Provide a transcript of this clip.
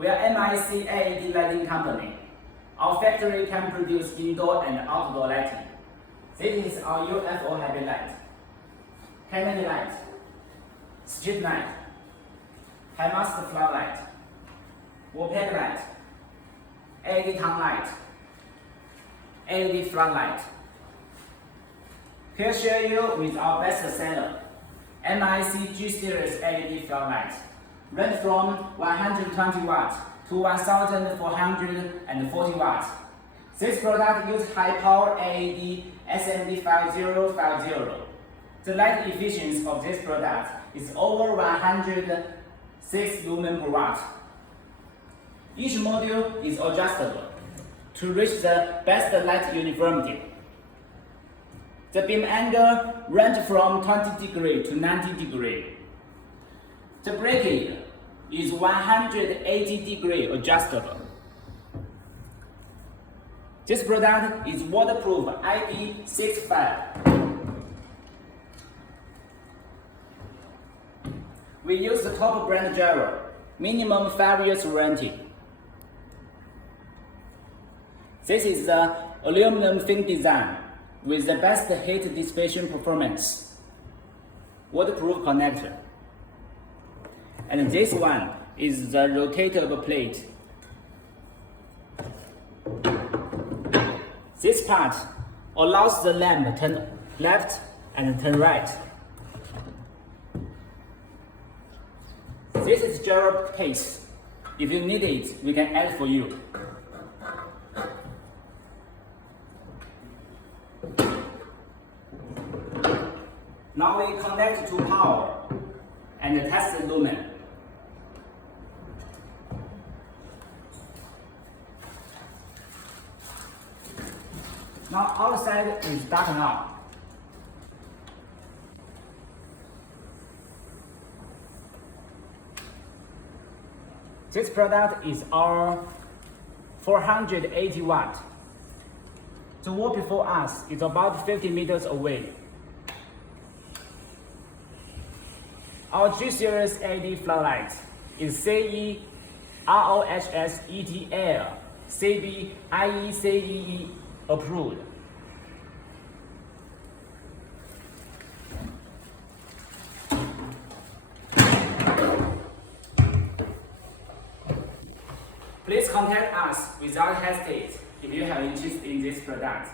We are MIC LED lighting company. Our factory can produce indoor and outdoor lighting. This is our UFO heavy light, canopy light, street light, high mast floodlight, wall pack light, LED town light, LED floodlight. Here share you with our best seller, MIC G series LED floodlight. Range from 120 watts to 1440 watts. This product uses high power LED SMD5050. The light efficiency of this product is over 106 lumen per watt. Each module is adjustable to reach the best light uniformity. The beam angle ranges from 20 degrees to 90 degrees. The breakage is 180 degrees adjustable. This product is waterproof IP65. We use the top brand Jero, minimum 5 years warranty. This is the aluminum thin design with the best heat dissipation performance. Waterproof connector. And this one is the rotatable plate. This part allows the lamp to turn left and turn right. This is Jero case. If you need it, we can add for you. Now we connect to power and test the lumen. Now outside is dark now. This product is our 480 watt. The wall before us is about 50 meters away. Our G series LED floodlight is CE RoHS ETL CB IECEE approved. Please contact us without hesitate if you have interest in this product.